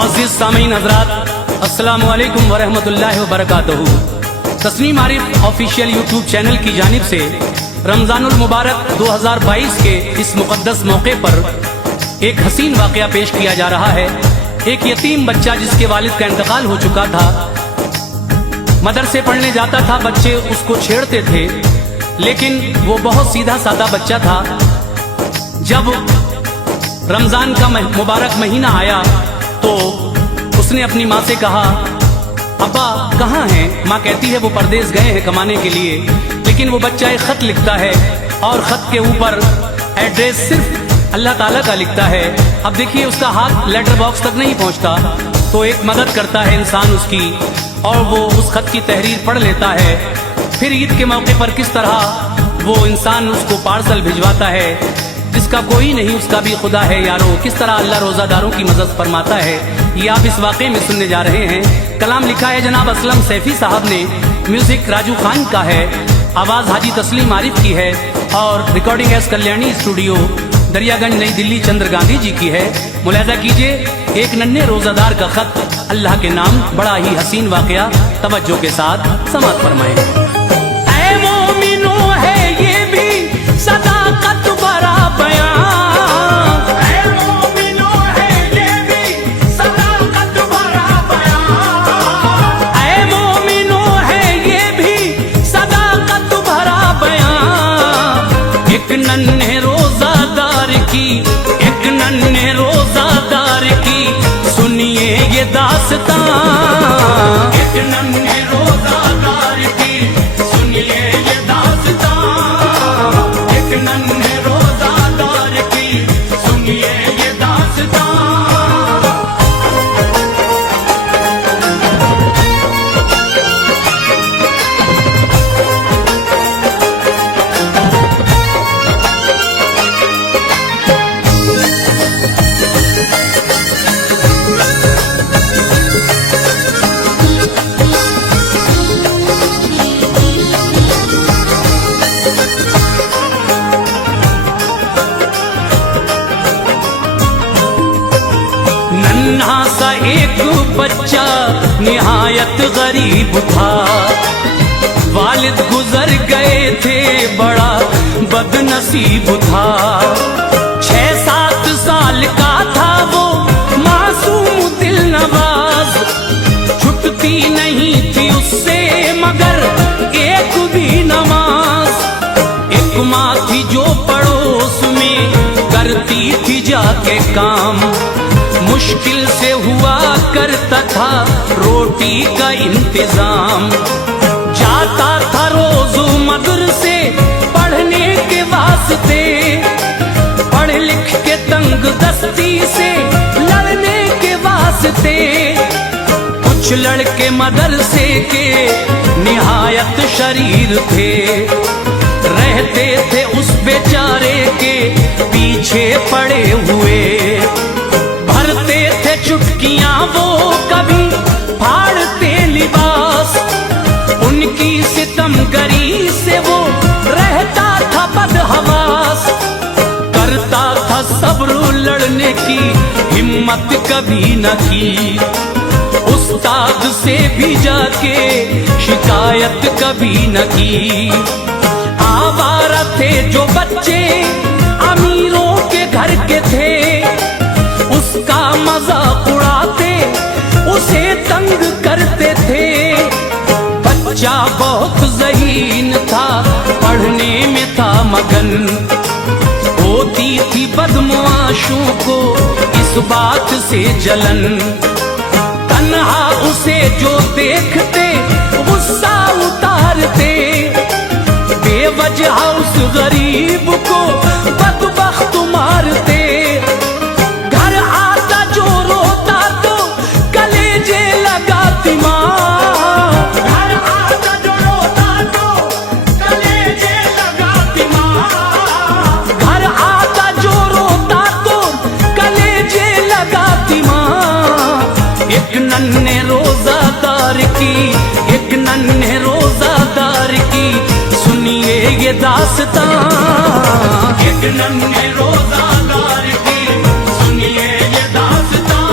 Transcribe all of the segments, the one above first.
मुअज़्ज़िज़ सामीन हज़रात, अस्सलामु अलैकुम व रहमतुल्लाहि व बरकातहू। Tasneem Arif official YouTube channel की जानिब से रमज़ानुल मुबारक 2022 के इस मुक़द्दस मौके पर एक हसीन वाक़या पेश किया जा रहा है। एक यतीम बच्चा जिसके वालिद का इंतकाल हो चुका था, मदरसे पढ़ने जाता था, बच्चे उसको छेड़ते थे, लेकिन वो बहुत सीधा साधा बच्चा था। जब रमज़ान का मुबारक महीना आया तो उसने अपनी माँ से कहा, अब्बा कहाँ हैं? माँ कहती है वो परदेश गए हैं कमाने के लिए। लेकिन वो बच्चा एक ख़त लिखता है और ख़त के ऊपर एड्रेस सिर्फ अल्लाह ताला का लिखता है। अब देखिए उसका हाथ लेटर बॉक्स तक नहीं पहुँचता, तो एक मदद करता है इंसान उसकी, और वो उस ख़त की तहरीर पढ़ लेता है। फिर ईद के मौके पर किस तरह वो इंसान उसको पार्सल भिजवाता है। जिसका कोई नहीं उसका भी खुदा है यारो, किस तरह अल्लाह रोज़ादारों की मदद फरमाता है, ये आप इस वाक़े में सुनने जा रहे हैं। कलाम लिखा है जनाब असलम सैफी साहब ने, म्यूजिक राजू खान का है, आवाज़ हाजी तस्लीम आरिफ की है, और recording S Kalyani studio Daryaganj नई दिल्ली चंद्र गांधी जी की है। मुलाहिज़ा कीजिए एक नन्हे रोज़ादार का ख़त अल्लाह के नाम, बड़ा ही हसीन वाक़या, तवज्जो के साथ समाअत फरमाएं। ऐ मोमिनो है ये भी सदाकत भरा बयान, ऐ मोमिनो है ये भी सदाकत भरा बयान, ऐ मोमिनो है ये भी सदाकत भरा बयान। एक नन्हे रोज़ादार की, एक नन्हे रोज़ादार की सुनिए ये दास्तां, एक नन्हे रोज़ादार की सुनिए ये दास्तां, एक नन्हे रोज़ादार की सुनिए ये दास्तां। नन्हा सा एक बच्चा निहायत गरीब था, वालिद गुजर गए थे, बड़ा बदनसीब था। 6-7 साल का था वो मासूम दिल नवाज, छुटती नहीं थी उससे मगर एक भी नमाज। एक माँ थी जो पड़ोस में करती थी जाके काम, मुश्किल से हुआ करता था रोटी का इंतजाम। जाता था रोज मदरसे पढ़ने के वास्ते, पढ़ लिख के तंग दस्ती से लड़ने के वास्ते। कुछ लड़के मदरसे के निहायत शरीर थे, रहते थे उस बेचारे के पीछे पड़े हुए। भरते थे चुटकियां वो कभी फाड़ते लिबास, उनकी सितमगरी से वो रहता था बदहवास। करता था सब्र लड़ने की हिम्मत कभी न की, उस्ताद से भी जाके शिकायत कभी न की। आवारा थे जो बच्चे अमीरों के घर के थे, उसका मजाक उड़ाते उसे तंग करते थे। बच्चा बहुत ज़हीन था, पढ़ने में था मगन, होती थी बदमाशों को इस बात से जलन। तन्हा उसे जो देखते गुस्सा उतारते, बेवजह उस गरीब को बदबख्त मारते। घर आता जो रोता तो कलेजे लगाती माँ, घर आता जो रोता तो कलेजे लगाती माँ, घर आता जो रोता तो कलेजे लगाती माँ। एक नन्हे रोज़ादार की, एक नन्हे रोज़ादार की सुनिए ये दास्तां, एक नन्हे रोज़ादार की सुनिए ये दास्तां।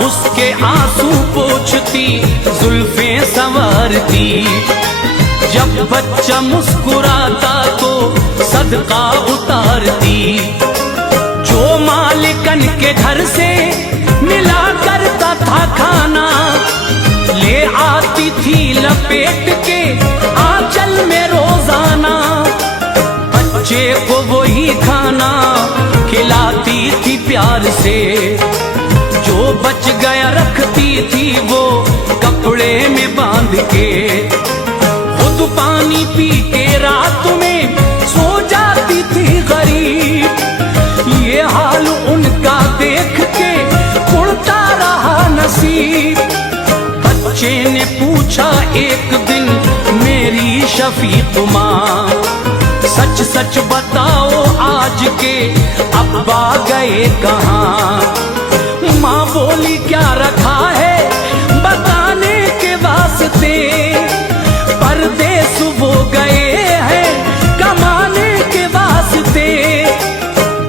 उसके आंसू पोंछती, जुल्फे संवारती। जब बच्चा मुस्कुराता तो सदका उतारती। जो मालिकन के घर से मिला करता था खाना, ले आती थी लपेट के आंचल में रोजाना। बच्चे को वही खाना खिलाती थी प्यार से। जो बच गया रखती थी वो कपड़े में बांध के। खुद पानी पी के रात में सो जाती थी गरीब। ये हाल उनका देख के उड़ता रहा नसीब। बच्चे ने पूछा एक दिन मेरी शफीक माँ, सच सच बताओ आज के अब्बा गए कहाँ। माँ बोली क्या रखा है बताने के वास्ते, परदेस वो गए हैं कमाने के वास्ते।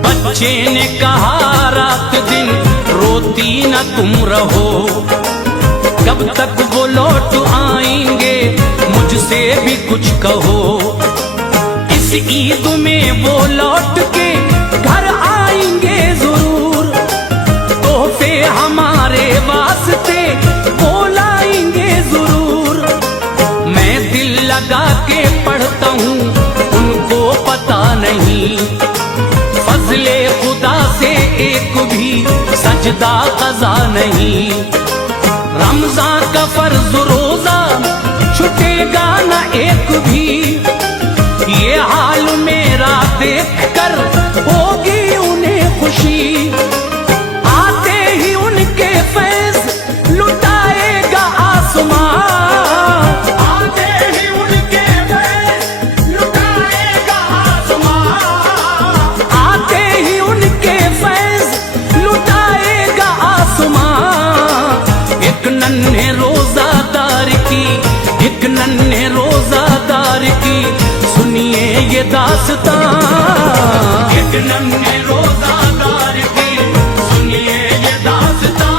बच्चे ने कहा रात दिन रोती न तुम रहो, कब तक वो लौट आएंगे मुझसे भी कुछ कहो। इस ईद में वो लौट के घर आएंगे जरूर, तोहफे हमारे वास्ते वो लाएंगे जरूर। मैं दिल लगा के पढ़ता हूँ उनको पता नहीं, फजले खुदा से एक भी सजदा कज़ा नहीं। रमजान का फर्ज रोजा छूटेगा न एक भी, ये हाल मेरा देख कर होगी उन्हें खुशी। आते ही उनके फैज़ लुटाएगा आसमां, आते ही उनके फैज़ लुटाएगा आसमां, आते ही उनके फैज़ लुटाएगा आसमां। एक नन्हे रोजादार की, एक नन्हे रोजादार की सुनिए ये दास्तां। एक नन्हे रोजादार की सुनिए ये दास्तां।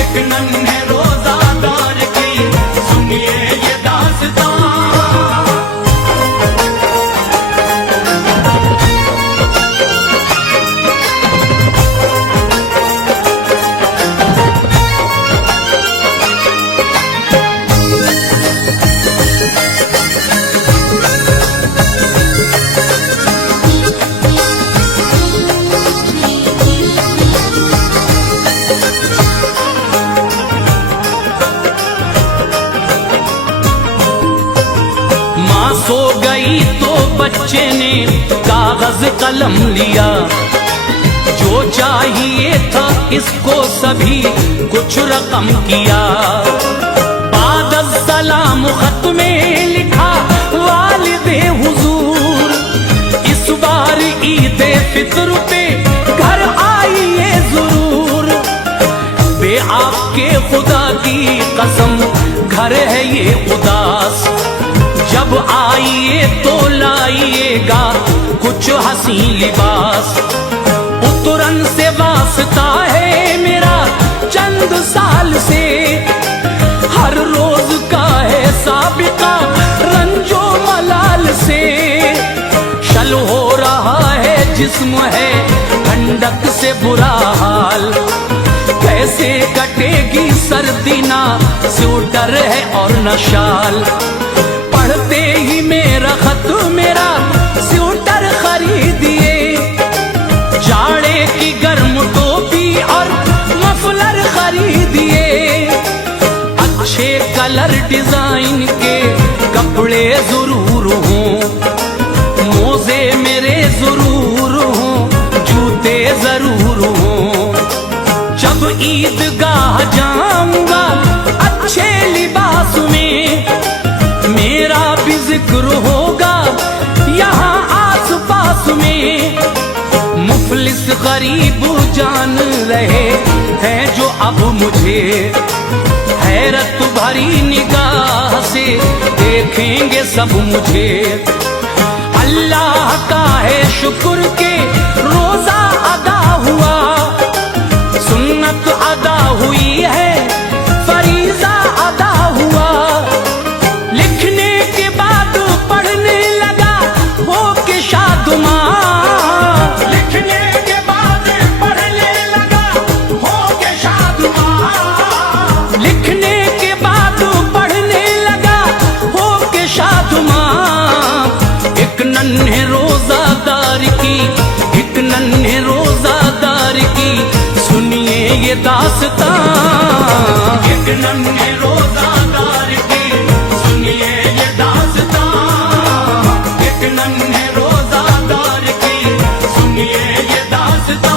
एक नन्हे रोजादार की सुनिए ये दास्तां। सो गई तो बच्चे ने कागज कलम लिया, जो चाहिए था इसको सभी कुछ रकम किया। बाद सलाम खत में लिखा वालिदे हुजूर, इस बार ईद फित्र पे घर आइए जरूर। बे आपके खुदा की कसम घर है ये उदास, जब आइए तो लाइएगा कुछ हसी लिबास। उतरन से वास्ता है मेरा चंद साल से, हर रोज का है साबिका रंजो मलाल से। शल हो रहा है जिस्म है ठंडक से बुरा हाल, कैसे कटेगी सर्दी ना स्वेटर है और न शाल। पढ़ते ही मेरा खत मेरा स्वेटर खरीदिए, जाड़े की गर्म टोपी और मफलर खरीदिए। अच्छे कलर डिजाइन के कपड़े जरूर हों, मोजे मेरे जरूर हों, जूते जरूर हों। जब ईदगाह जाऊंगा अच्छे लिबास में, मेरा भी जिक्र होगा यहाँ आस पास में। मुफलिस गरीब जान रहे हैं जो अब मुझे, हैरत भरी निगाह से देखेंगे सब मुझे। अल्लाह का है शुक्र के रोजा अदा हुआ, सुन्नत अदा ये दास्तां, एक नन्हे रोजादार की सुनिए ये दास्तां, एक नन्हे रोजादार की सुनिए ये दास्तां।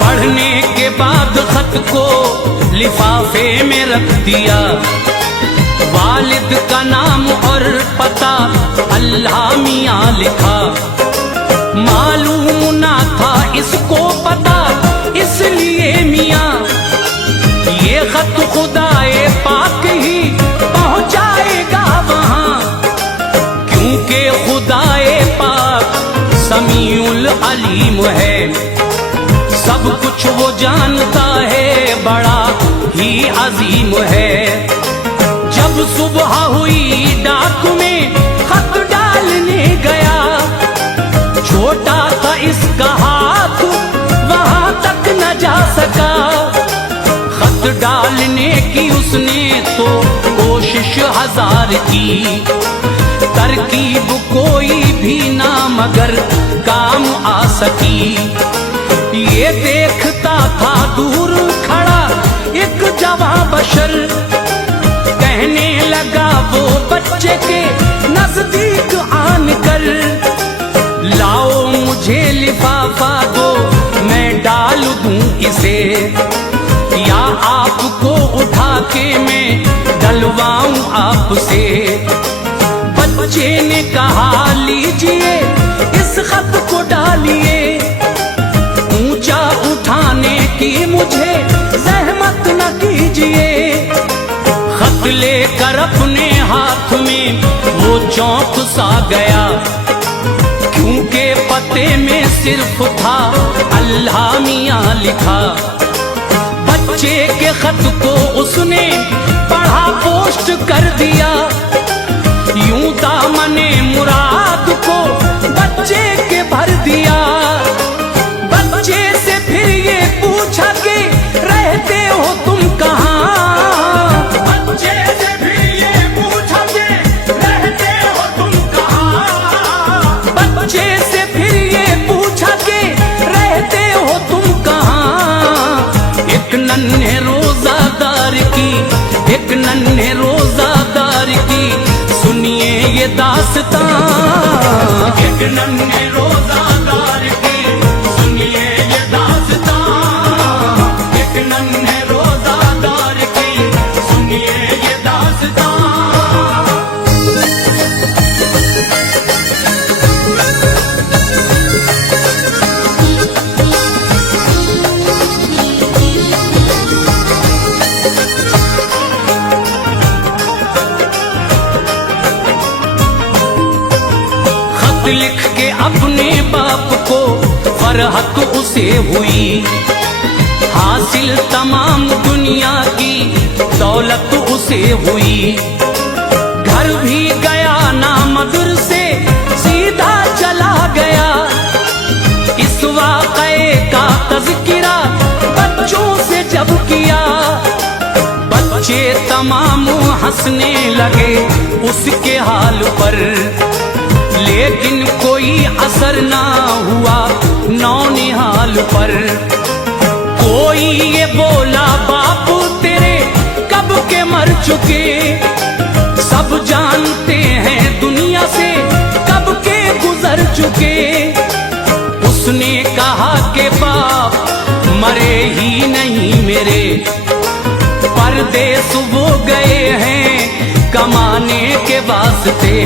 पढ़ने के बाद खत को लिफाफे में रख दिया, वालिद का नाम और पता अल्लाह मियाँ लिखा। मालूम ना था इसको पता, इसलिए मियाँ ये खत खुदाए पाक ही पहुँचाएगा वहाँ, क्योंकि खुदाए पाक समीउल अलीम है, सब कुछ वो जानता है, बड़ा ही अजीम है। जब सुबह हुई डाक में खत डालने गया, छोटा था इसका हाथ वहां तक न जा सका। खत डालने की उसने तो कोशिश हजार की, तरकीब कोई भी ना मगर काम आ सकी। ये देखता था दूर खड़ा एक जवां बशर, कहने लगा वो बच्चे के नजदीक आन कर, लाओ मुझे लिफाफा दो मैं डाल दूं इसे, या आपको उठा के मैं डलवाऊं आपसे। बच्चे ने कहा लीजिए इस खत को डालिए, ऊंचा उठाने की मुझे जहमत न कीजिए। खत लेकर अपने हाथ में वो चौंक सा गया, क्योंकि पते में सिर्फ था अल्लाह मियाँ लिखा। बच्चे के खत को उसने पढ़ा पोस्ट कर दिया, यूं दामने मुराद को बच्चे के भर दिया। बच्चे से फिर ये पूछा कि रहते हो तुम कहाँ, बच्चे से फिर ये पूछा कि रहते हो तुम कहाँ, बच्चे से फिर ये पूछा कि रहते हो तुम कहाँ। एक नन्हे रोजादार की, एक नन्हे रोजादार की सुनिए ये दास्तां, एक नन्हे रोजादार की सुनिए ये दास्तां, एक नन्हे रोजादार की सुनिए ये दास्तां। लिख के अपने बाप को फरहत उसे हुई, हासिल तमाम दुनिया की दौलत उसे हुई। घर भी गया ना मदरसे सीधा चला गया, इस वाक़े का तज़किरा बच्चों से जब किया। बच्चे तमाम हंसने लगे उसके हाल पर, लेकिन कोई असर ना हुआ नौनिहाल पर। कोई ये बोला बाप तेरे कब के मर चुके, सब जानते हैं दुनिया से कब के गुजर चुके। उसने कहा कि बाप मरे ही नहीं मेरे, परदेस वो गए हैं कमाने के वास्ते।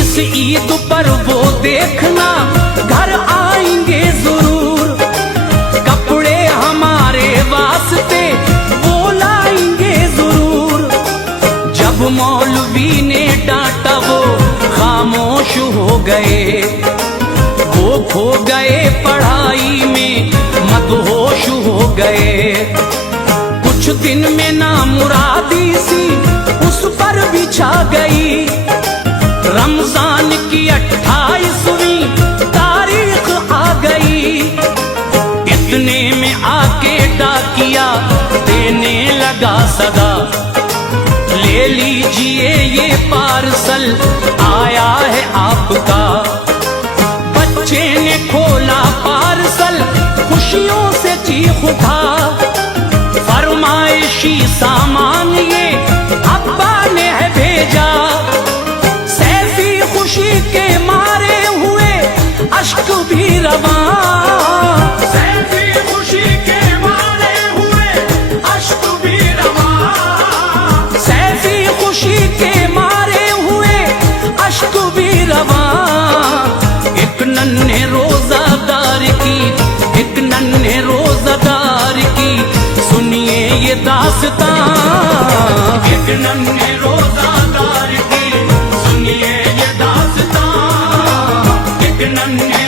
इस ईद पर वो देखना घर आएंगे जरूर, कपड़े हमारे वास्ते वो लाएंगे जरूर। जब मौलवी ने डांटा वो खामोश हो गए, वो खो गए पढ़ाई में मदहोश हो गए। कुछ दिन में ना मुरादी सी उस पर भी छा गई, रमजान की 28वीं तारीख आ गई। ले लीजिए ये पार्सल आया है आपका। बच्चे ने खोला पार्सल, खुशियों से चीख उठा। फरमाइशी सामान ये अब्बा ने है भेजा। सैफी खुशी के मारे हुए अश्क भी रवां। सैफी खुशी के मारे हुए अश्क भी रवां। सैफी खुशी के मारे हुए अश्क भी रवां। एक नन्हे रोजादार की, एक नन्हे रोजादार की सुनिए ये दास्तां। एक नन्हे रोजादार की सुनिए ये दास्तां। एक नन्हे